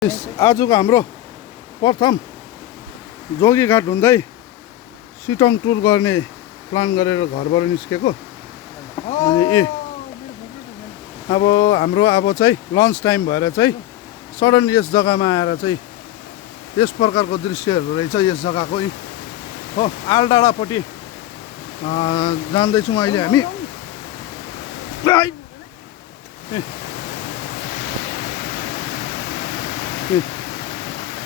आजको हाम्रो प्रथम जोगीघाट हुँदै सिटोङ टुर गर्ने प्लान गरेर घरबाट निस्केको अनि अब चाहिँ लन्च टाइम भएर चाहिँ सडन यस जग्गामा आएर चाहिँ यस प्रकारको दृश्यहरू रहेछ यस जग्गाको हो। आलडाँडापट्टि जाँदैछौँ अहिले हामी।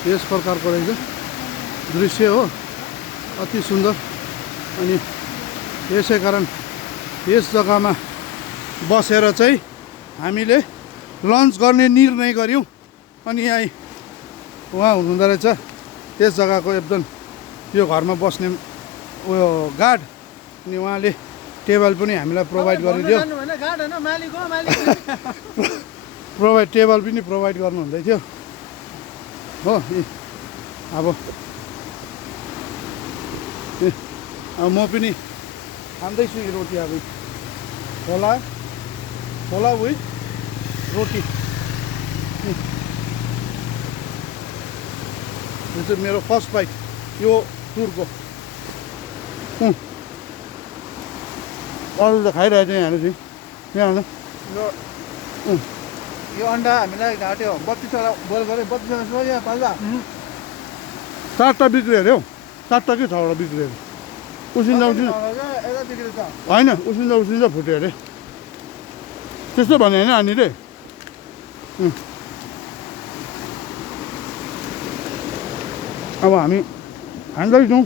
यस प्रकारको रहेछ दृश्य हो, अति सुन्दर। अनि यसै कारण यस जग्गामा बसेर चाहिँ हामीले लन्च गर्ने निर्णय गऱ्यौँ। अनि यहाँ उहाँ हुनुहुँदो रहेछ यस जग्गाको एकदम यो घरमा बस्ने उयो गार्ड। अनि उहाँले टेबल पनि हामीलाई प्रोभाइड गरिदियो। टेबल पनि प्रोभाइड गर्नुहुँदै थियो हो। अब म पनि खाँदैछु यो रोटी। अब छोला विथ रोटी। यो चाहिँ मेरो फर्स्ट बाइट यो टुरको। अरू त खाइरहेको थियो यहाँले चाहिँ यहाँ यो अन्डा हामीलाई घाट्यो 32वटा बोल गरे। 32वटा यहाँ पाल्दा 4टा बिग्रियो अरे हौ। 4टा कि 6वटा बिग्रियो अरे। उसिन्दा होइन, उसिन्दा फुट्यो अरे त्यस्तो भने होइन नानीले। अब हामी खाँदैछौँ।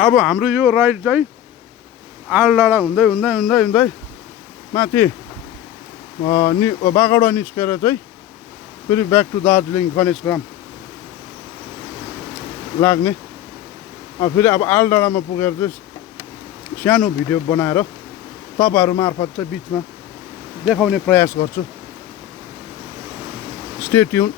अब हाम्रो यो राइड चाहिँ आलडाँडा हुँदै हुँदै हुँदै हुँदै माथि बागडा निस्केर चाहिँ फेरि ब्याक टु दार्जिलिङ गणेश ग्राम लाग्ने। फेरि अब आलडाँडामा पुगेर चाहिँ सानो भिडियो बनाएर तपाईँहरू मार्फत चाहिँ बिचमा देखाउने प्रयास गर्छु। Stay tune.